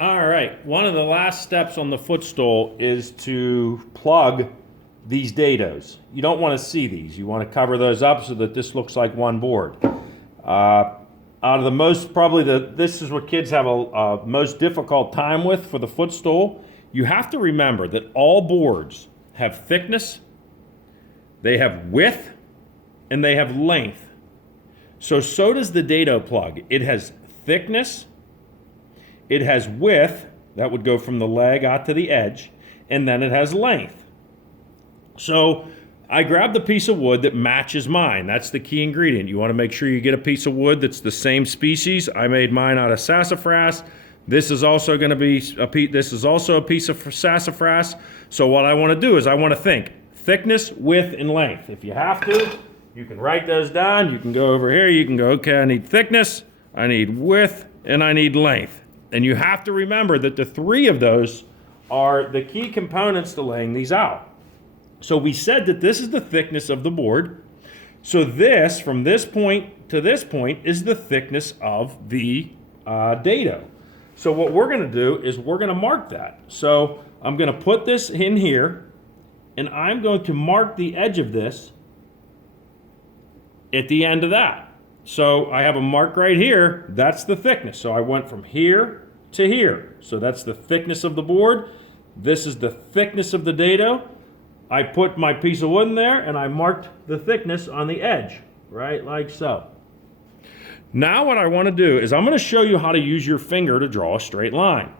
All right, one of the last steps on the footstool is to plug these dados. You don't want to see these. You want to cover those up so that this looks like one board. Out of the most, this is what kids have a most difficult time with for the footstool. You have to remember that all boards have thickness, they have width, and they have length. So does the dado plug. It has thickness, it has width, that would go from the leg out to the edge, and then it has length. So I grabbed the piece of wood that matches mine. That's the key ingredient. You want to make sure you get a piece of wood that's the same species. I made mine out of sassafras. This is also going to be this is also a piece of sassafras. So what I want to do is I want to think thickness, width, and length. If you have to, you can write those down. You can go over here. You can go, okay, I need thickness, I need width, and I need length. And you have to remember that the three of those are the key components to laying these out. So we said that this is the thickness of the board. So this, from this point to this point, is the thickness of the dado. So what we're going to do is we're going to mark that. So I'm going to put this in here, and I'm going to mark the edge of this at the end of that. So I have a mark right here. That's the thickness. So I went from here to here. So that's the thickness of the board. This is the thickness of the dado. I put my piece of wood in there, and I marked the thickness on the edge, right, like so. Now what I want to do is I'm going to show you how to use your finger to draw a straight line.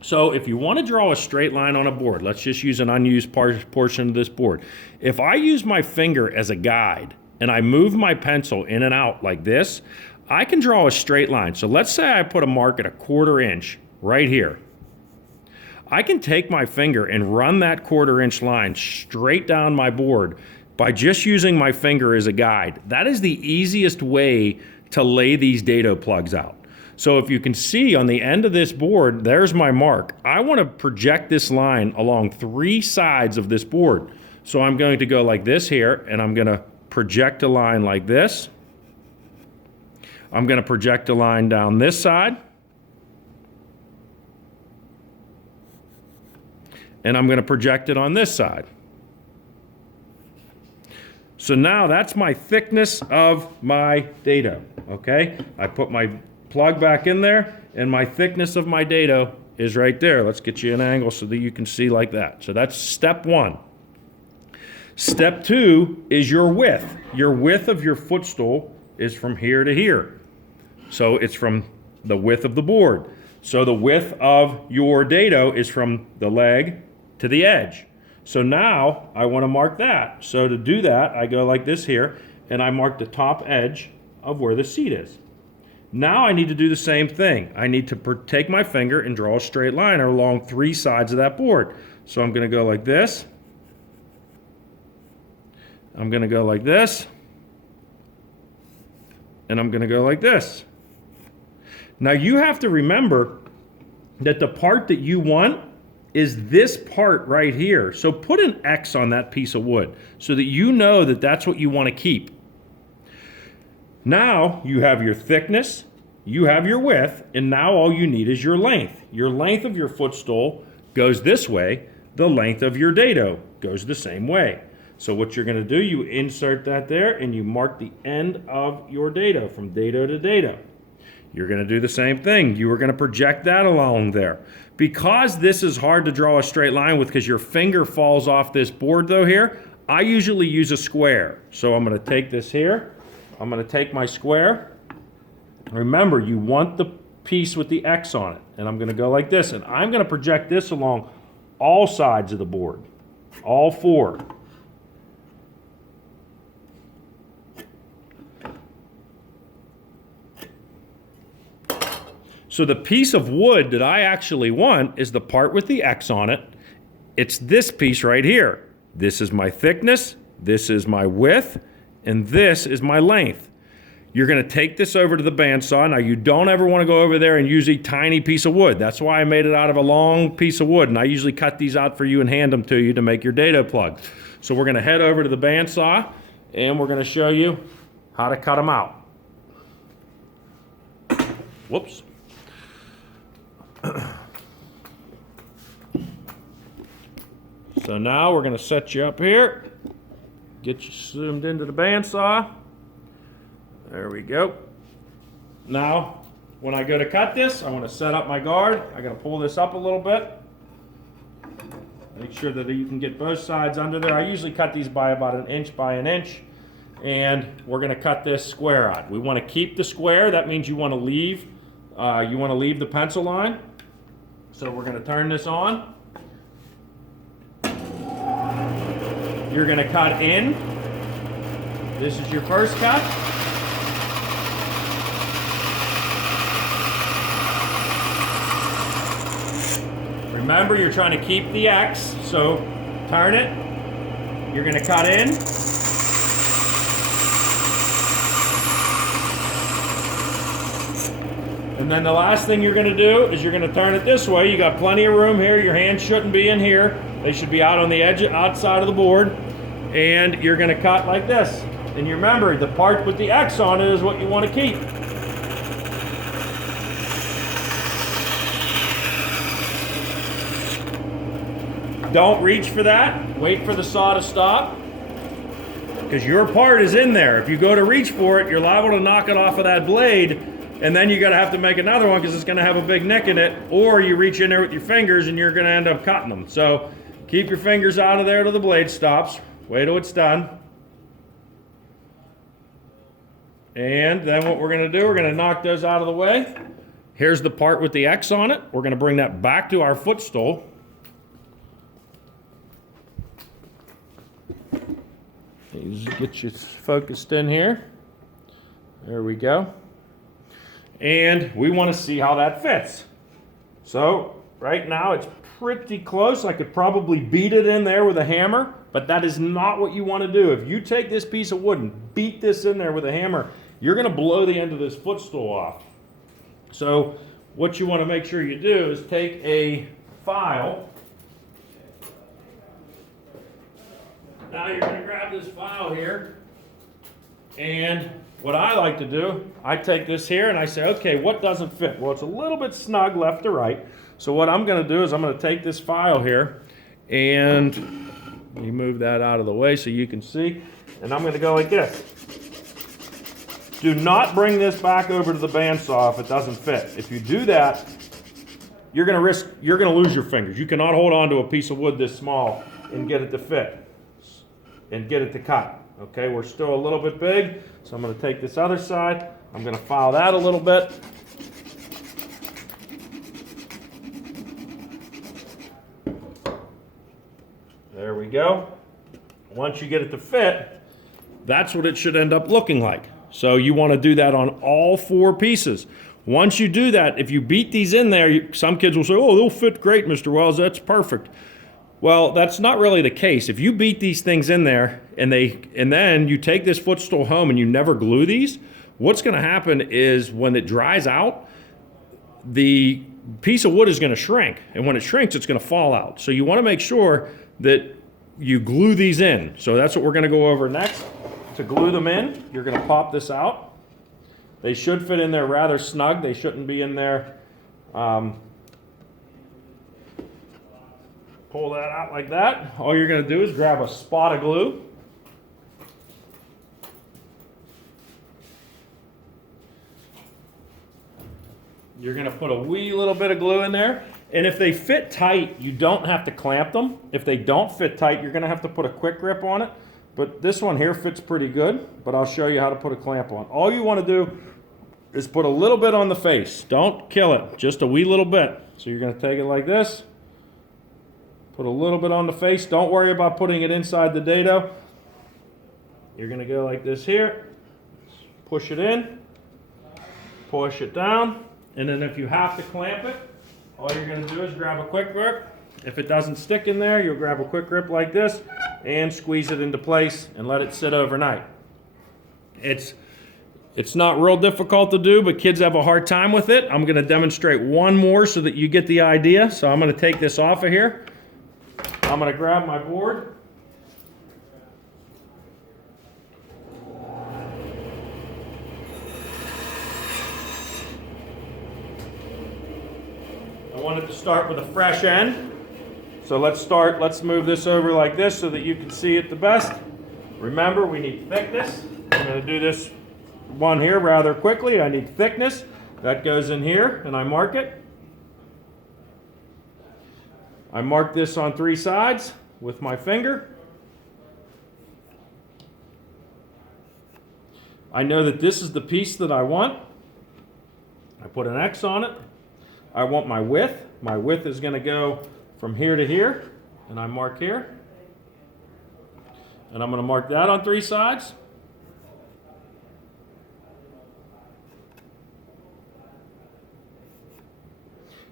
So if you want to draw a straight line on a board, let's just use an unused portion of this board. If I use my finger as a guide and I move my pencil in and out like this, I can draw a straight line. So let's say I put a mark at 1/4 inch right here. I can take my finger and run that 1/4 inch line straight down my board by just using my finger as a guide. That is the easiest way to lay these dado plugs out. So if you can see on the end of this board, there's my mark. I want to project this line along 3 sides of this board. So I'm going to go like this here, and I'm going to project a line like this. I'm going to project a line down this side. And I'm going to project it on this side. So now that's my thickness of my dado, okay? I put my plug back in there, and my thickness of my dado is right there. Let's get you an angle so that you can see like that. So that's step 1. Step 2 is your width. Your width of your footstool is from here to here. So it's from the width of the board. So the width of your dado is from the leg to the edge. So now I want to mark that. So to do that, I go like this here, and I mark the top edge of where the seat is. Now I need to do the same thing. I need to take my finger and draw a straight line along 3 sides of that board. So I'm going to go like this. I'm going to go like this. And I'm going to go like this. Now you have to remember that the part that you want is this part right here. So put an X on that piece of wood so that you know that that's what you want to keep. Now you have your thickness, you have your width, and now all you need is your length. Your length of your footstool goes this way, the length of your dado goes the same way. So what you're going to do, you insert that there and you mark the end of your dado from dado to dado. You're going to do the same thing. You are going to project that along there. Because this is hard to draw a straight line with because your finger falls off this board though here, I usually use a square. So I'm going to take this here. I'm going to take my square. Remember, you want the piece with the X on it. And I'm going to go like this. And I'm going to project this along all sides of the board. All 4. So the piece of wood that I actually want is the part with the X on it. It's this piece right here. This is my thickness, this is my width, and this is my length. You're going to take this over to the bandsaw. Now you don't ever want to go over there and use a tiny piece of wood. That's why I made it out of a long piece of wood, and I usually cut these out for you and hand them to you to make your dado plug. So we're going to head over to the bandsaw, and we're going to show you how to cut them out. Whoops. So now we're going to set you up here. Get you zoomed into the bandsaw. There we go. Now, when I go to cut this, I want to set up my guard. I'm going to pull this up a little bit. Make sure that you can get both sides under there. I usually cut these by about 1 inch by 1 inch. And we're going to cut this square out. We want to keep the square. That means you want to leave the pencil line. So we're going to turn this on. You're going to cut in. This is your first cut. Remember, you're trying to keep the X, so turn it. You're going to cut in. And then the last thing you're going to do is you're going to turn it this way. You got plenty of room here. Your hands shouldn't be in here. They should be out on the edge, outside of the board. And you're going to cut like this. And you remember, the part with the X on it is what you want to keep. Don't reach for that. Wait for the saw to stop. Because your part is in there. If you go to reach for it, you're liable to knock it off of that blade. And then you're going to have to make another one because it's going to have a big nick in it. Or you reach in there with your fingers and you're going to end up cutting them. So keep your fingers out of there till the blade stops. Wait till it's done. And then what we're going to do, we're going to knock those out of the way. Here's the part with the X on it. We're going to bring that back to our footstool. Get you focused in here. There we go. And we want to see how that fits. So right now it's pretty close. I could probably beat it in there with a hammer, but that is not what you want to do. If you take this piece of wood and beat this in there with a hammer, you're going to blow the end of this footstool off. So what you want to make sure you do is take a file. Now you're going to grab this file here, and what I like to do, I take this here and I say, okay, what doesn't fit? Well, it's a little bit snug left to right. So what I'm going to do is I'm going to take this file here, and you move that out of the way so you can see, and I'm going to go like this. Do not bring this back over to the bandsaw if it doesn't fit. If you do that, you're going to lose your fingers. You cannot hold on to a piece of wood this small and get it to fit and get it to cut. Okay, we're still a little bit big, so I'm going to take this other side. I'm going to file that a little bit. There we go. Once you get it to fit, that's what it should end up looking like. So you want to do that on all 4 pieces. Once you do that, if you beat these in there, some kids will say, oh, they'll fit great, Mr. Wells, that's perfect. Well, that's not really the case. If you beat these things in there and then you take this footstool home and you never glue these, what's going to happen is when it dries out, the piece of wood is going to shrink. And when it shrinks, it's going to fall out. So you want to make sure that you glue these in. So that's what we're going to go over next. To glue them in, you're going to pop this out. They should fit in there rather snug. They shouldn't be in there. Pull that out like that. All you're going to do is grab a spot of glue. You're going to put a wee little bit of glue in there. And if they fit tight, you don't have to clamp them. If they don't fit tight, you're going to have to put a quick grip on it. But this one here fits pretty good, but I'll show you how to put a clamp on. All you want to do is put a little bit on the face. Don't kill it, just a wee little bit. So you're going to take it like this. Put a little bit on the face. Don't worry about putting it inside the dado. You're going to go like this here. Push it in. Push it down. And then if you have to clamp it, all you're going to do is grab a quick grip. If it doesn't stick in there, you'll grab a quick grip like this and squeeze it into place and let it sit overnight. It's not real difficult to do, but kids have a hard time with it. I'm going to demonstrate one more so that you get the idea. So I'm going to take this off of here. I'm going to grab my board. I wanted to start with a fresh end. So let's move this over like this so that you can see it the best. Remember, we need thickness. I'm going to do this one here rather quickly. I need thickness. That goes in here, and I mark it. I mark this on 3 sides with my finger. I know that this is the piece that I want. I put an X on it. I want my width. My width is going to go from here to here, and I mark here. And I'm going to mark that on 3 sides.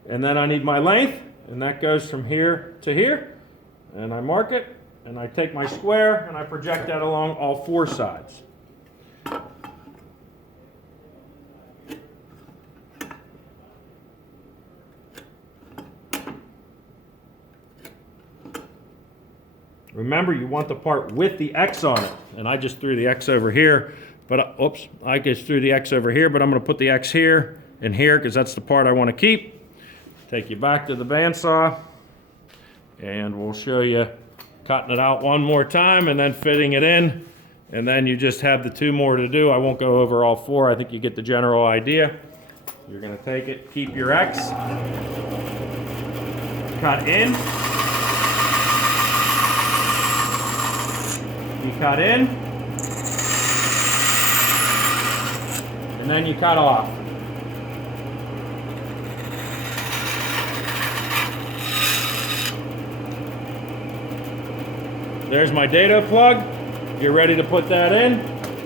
And then I need my length, and that goes from here to here. And I mark it, and I take my square, and I project that along all 4 sides. Remember, you want the part with the X on it. And I just threw the X over here, but I just threw the X over here, but I'm going to put the X here and here because that's the part I want to keep. Take you back to the bandsaw, and we'll show you cutting it out one more time and then fitting it in. And then you just have the 2 more to do. I won't go over all 4. I think you get the general idea. You're going to take it, keep your X, cut in. You cut in, and then you cut off. There's my Dado plug. You're ready to put that in,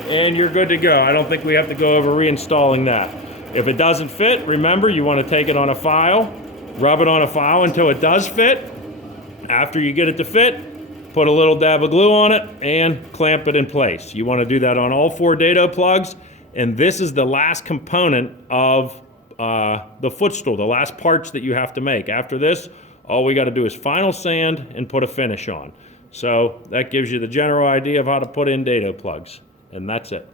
and you're good to go. I don't think we have to go over reinstalling that. If it doesn't fit, remember, you want to take it on a file, rub it on a file until it does fit. After you get it to fit, put a little dab of glue on it and clamp it in place. You want to do that on all 4 Dado plugs, and this is the last component of the footstool, the last parts that you have to make. After this, all we got to do is final sand and put a finish on. So that gives you the general idea of how to put in Dado plugs, and that's it.